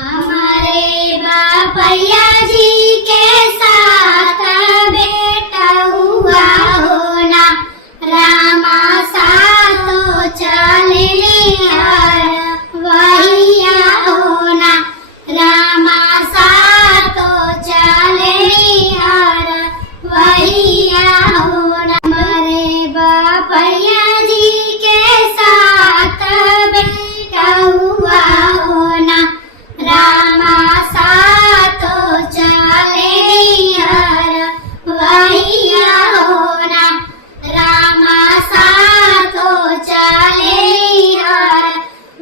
हमारे बापैया जी के साथ बेटा हुआ होना, रामा सातो चले वहिया होना, रामा सातो चले वहिया होना। हमारे बापैया जी के साथ बेटा हुआ होना, रामा सातो चले वहिया होना, रामा सातो चले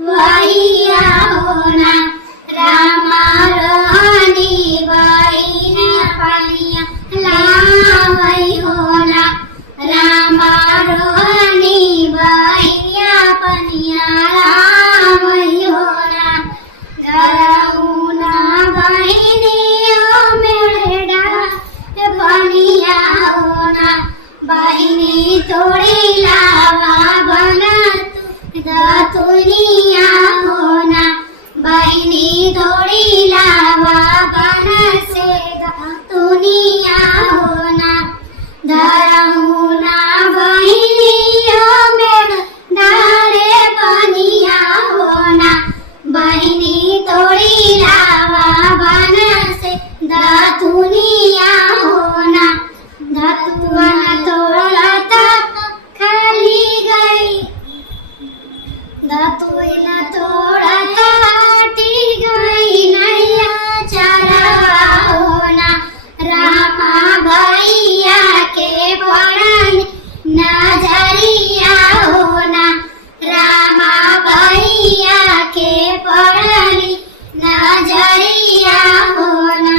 वहिया होना। रामा रोहनी बहिन पलिया लावई होना, रामा रोहनी बहिया पलिया लावई होना। गरौना बहिनियो मेरा पनिया होना, बहिनी थोड़ी लावा बना दतुनिया होना, बहिनी थोड़ी लावा बना से दतुनिया होना। धरौना बहिनियो मेरा डारे पनिया होना, बहिनी थोड़ी लावा बना से दतुनिया होना। धतुआ थोड़ा तक खाली गई, धतुआ थोड़ा काटी गई नैया चरवा होना, रामा भैया के पड़न नजरिया होना, रामा भैया के पड़न नजरिया होना।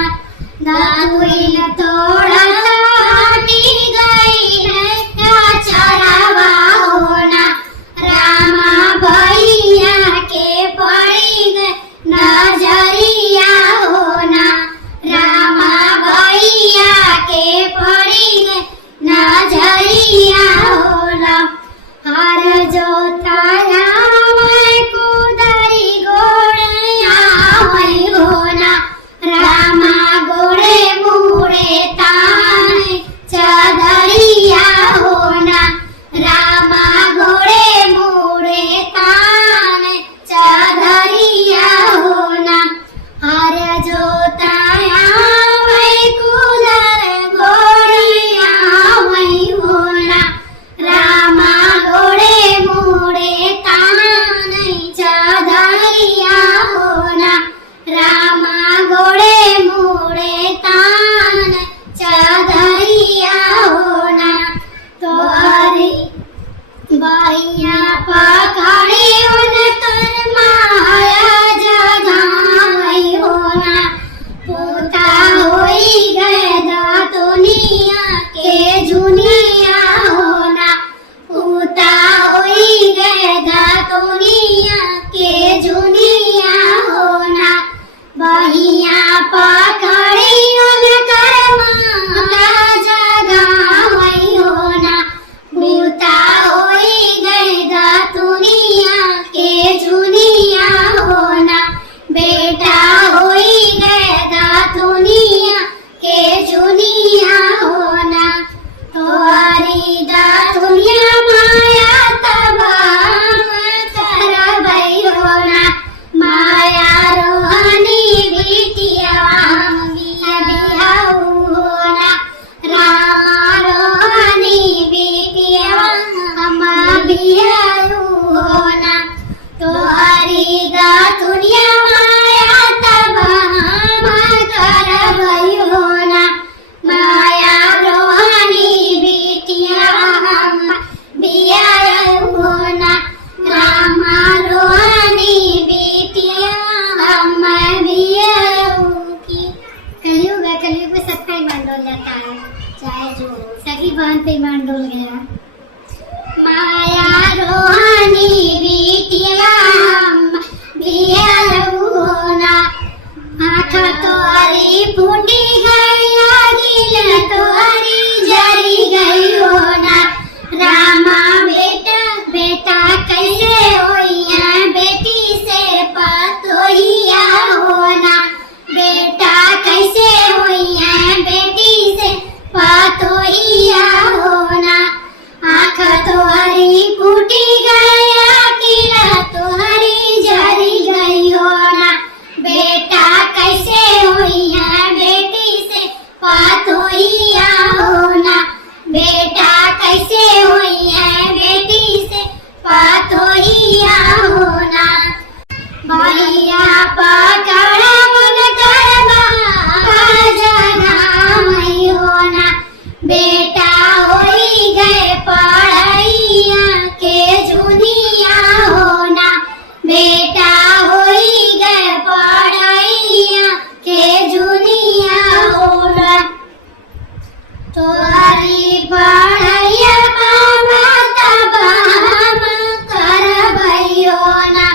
धतुआ थोड़ा काटी गई नैया चरवा होना, रामा भैया के पड़ी गए नजरिया होना, रामा भैया के पड़ी गए नजरिया होना। हर जोताया मैं कुदारी गोड़िया वही होना, रामा गोड़े मुड़े ताने चदरिया होना, रामा गोड़े मुड़े ताने चदरिया होना। हर जोताया वही कुदर गोड़िया वही होना, रामा गोड़े मुड़े ताने चदरिया होना, रामा गोड़े मुड़े ताने चदरिया होना। तोरी भैया पकड़ी उनकर माया जगाई होना, पोता होई गए दुनिया के जुनिया होना, पोता होई गए दुनिया के जुनिया होना। भैया पकड़ी उनकर माया जगाई होना, पोता होई गए दुनिया के जुनिया होना, बेटा होई गए दुनिया के जुनिया होना। तोरी दुनिया माया तबा करबई होना, माया रोहनी बिटिया बिहाऊ होना, रामा रोहनी बिटिया हम बिहाऊ होना। तोरी दुनिया माया तबा करबई होना, माया रोहनी बिटिया हम बिहाऊ होना, रामा रोहनी बिटिया हम बिहाऊ की। कलयुग है, कलयुग में सबका ईमान डोल जाता है, चाहे जो सगी बहन पे ईमान डोल गया। माया रोहनी बिटिया हम बिहाऊ होना, आँख तोरी फूटी गई, दिल तोरी जरी गई होना, रामा बेटा बेटा कैसे होइया बेटी से पतोहिया होना। हैया पकड़ मन करबा जगामई होना बेटा होई गए पढ़ैया के जुनिया होना बेटा होई गए पढ़ैया के जुनिया होना तोहरी पढ़ैया बाबा तब हम करबैयो ना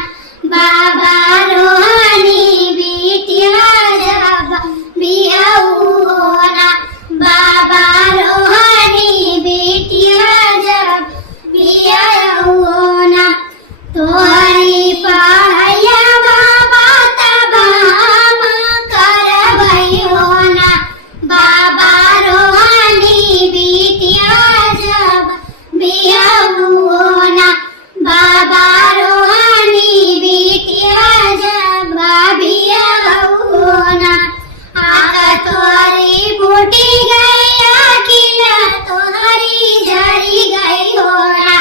बाबा रोहानी बिटिया जब बियाऊ होना बाबा रोहानी बिटिया जब बियाऊ होना तोहरी पढ़ैया बाबा तब हम करबैयो ना बाबा रोहानी बिटिया जब बियाऊ होना बाबा रोहानी बिटिया जब बियाऊ होना आका तोहरी फूटी गई अखिला तोहरी जड़ी गई होना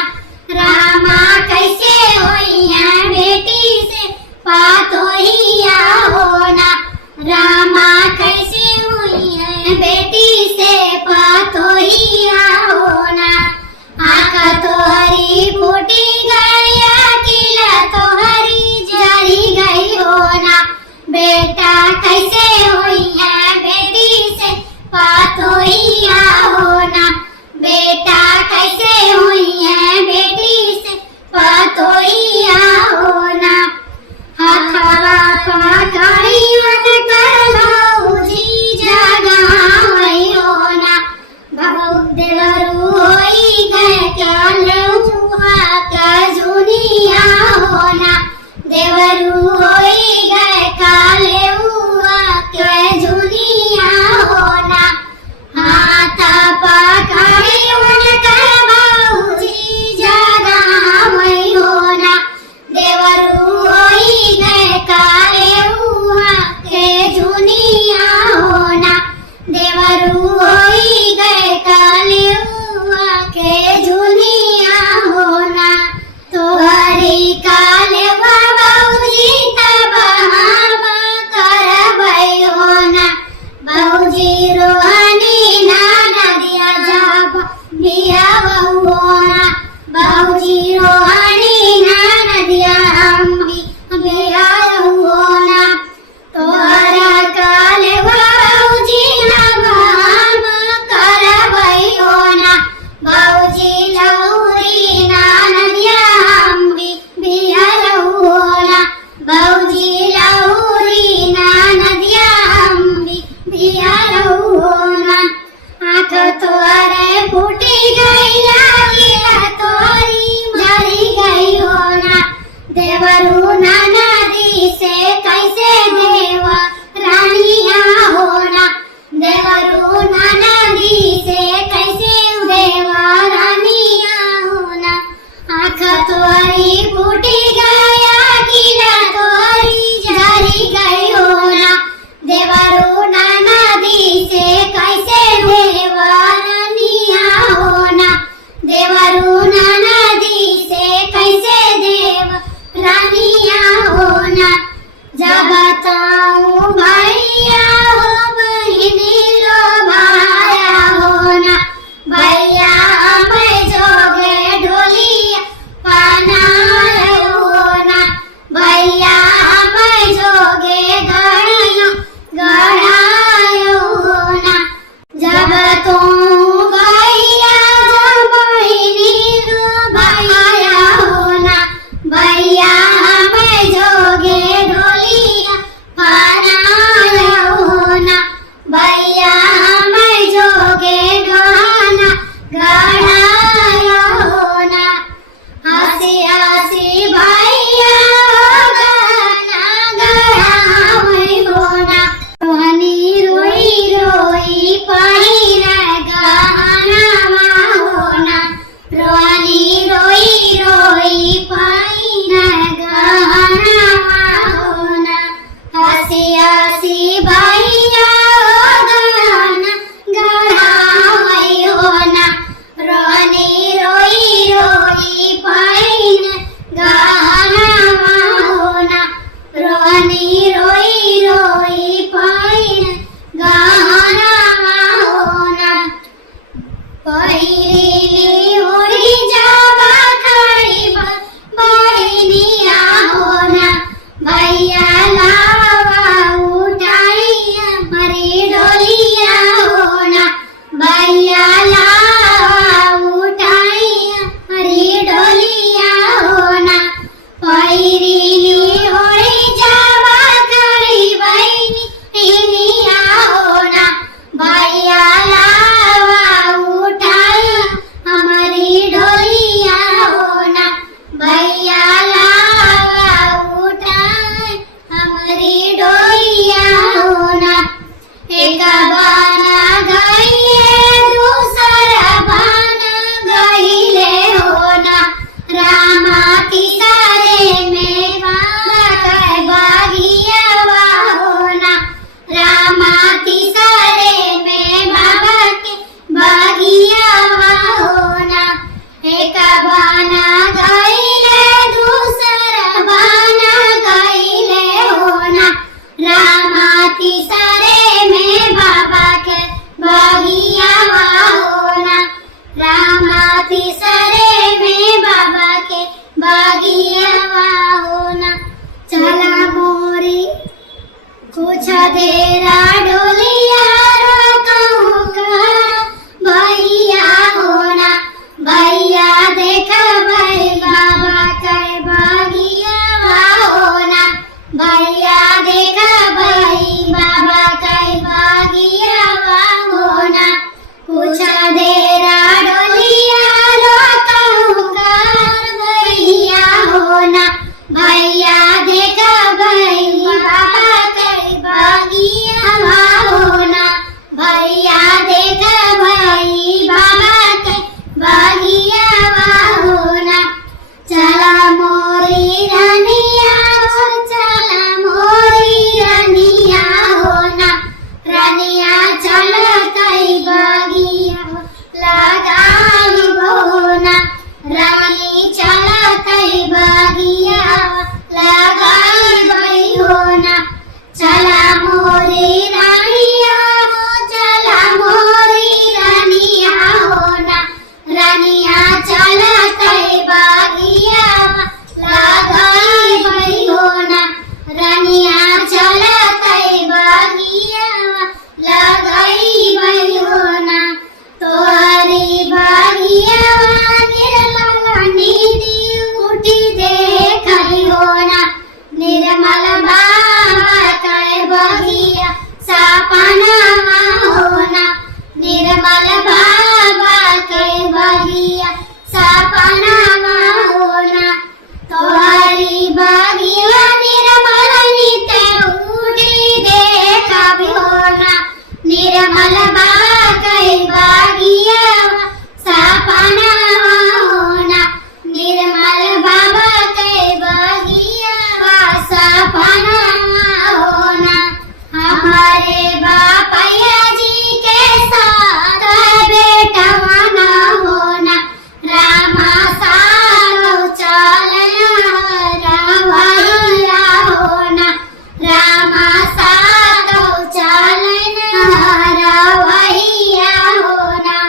रामा कैसे होई है बेटी से पातोहिया होना रामा कैसे हुई है बेटी से पातोहिया होना आका तोहरी फूटी गई अखिला तोहरी जड़ी गई होना बेटा कैसे हुई है बेटी से पातोहिया होना बेटा कैसे हुई है बेटी से पातोहिया होना हथवा पकड़ी मन करबा जी जगामई होना बहुत देवरू होई गए केलुआ के जुनिया होना देवरू होई गए कालेउआ के जुनिया होना हाथ पकड़ी मन करबा जी जगामई होना देवरू होई गए कालेउआ के जुनिया होना देवरू होई गए कालेउआ के जुनिया होना तोहरी कालेउआ बाबा के बागिया होना। चला मोरी कुछ देरा डोलिया रोकूं का भैया होना। भैया देखा भाई बाबा के बागिया होना। भैया देखा भाई बाबा के बागिया होना। कुछ देरा डोलिया रोकूं का भैया होना। भैया देखा भाई बाबा के बागिया होना। भैया देखा भाई बाबा के बागिया होना। चला मोरी रानिया चला मोरी रानिया होना। रानिया चला कई बागिया लगाम होना। रानी चला कई बागिया लगाम होना। चला मोरी रानिया चला मोरी रानिया होना। रानिया चला कई बागिया लगाम होना। रानिया चला कई बागिया लगाई होना। तोहरी बागिया निर्मल निधि उठी देखई होना। निर्मल बाबा के बगिया सपना होना। निर्मल बाबा के बगिया सपना होना। तोहरी बगिया निर्मल नित्य उठी देखब होना। निर्मल बाबा के बगिया सपना होना। निर्मल बाबा के बगिया सपना होना। हमारे बापैया जी के साथ बेटा ना होना। रामा सारो चलना रवैया होना। रामा सारो चलना रवैया होना।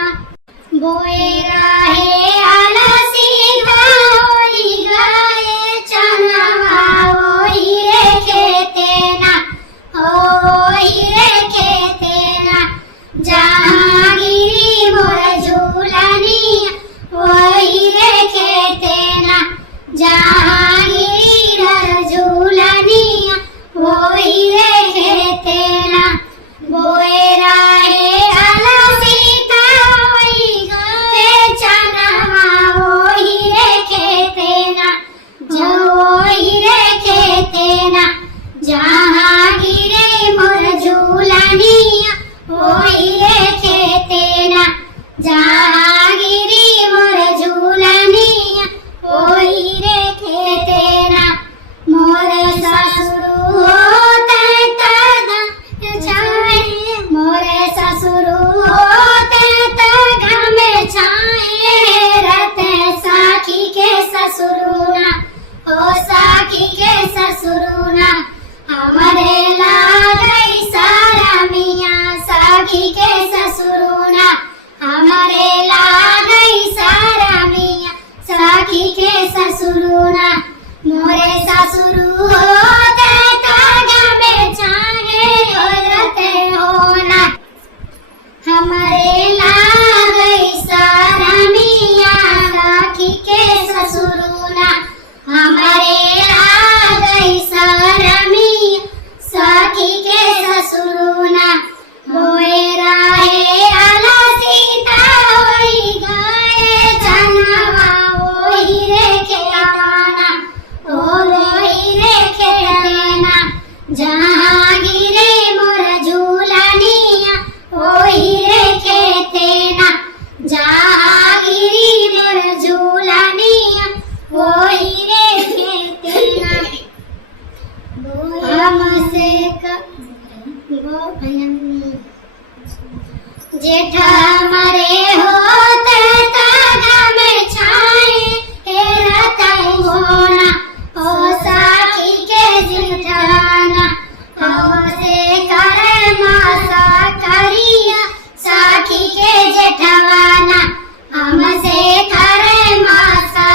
बोए रहे अलसी होई गए चनवा होई रे खेतेना होई रे खेतेना। जहांगीरी मोर झूलनिया होई रे खेतेना। जहांगीरी मोर झूलनिया होई रे खेतेना। बोए रहे अलसी होई गए चनवा होई रे खेतेना होई रे खेतेना। जहांगीरी मोर झूलनिया होई रे खेतेना। जहांगीरी मोर झूलनिया होई रे खेतेना। मोर ससुर होते तदा छाए। मोर ससुर होते तदा में छाए। रहते साखी के ससुरुना ओ साखी के ससुरुना। हमारे लागई सारा मियाँ साखी के ससुरुना। हमारे लागई सारा मियाँ साखी के ससुरुना। मोरे ससुर होते तागा में चाहे रहते होना। हमारे लागई सारा मियाँ साखी के ससुरुना। हमारे लागई सारा मियाँ साखी के ससुरुना। होए रहे अलसी होई गए चनवा होई रे खेताना होई रे खेतेना। जहांगीरी मोर झूलनिया होई रे खेतेना। जहांगीरी मोर झूलनिया होई रे खेतेना। हमसे जेठ हमारे होते तागा में छाए रहते होना। हो साखी के जेठाना हमसे करे मासा करिया। साखी के जेठवाना हमसे करे मासा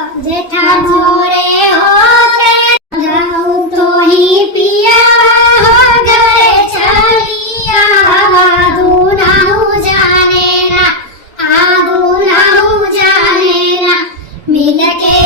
जेठा मोरे होते जाऊं तो ही पिया हो गए चलिया आदू ना जाने ना मिल के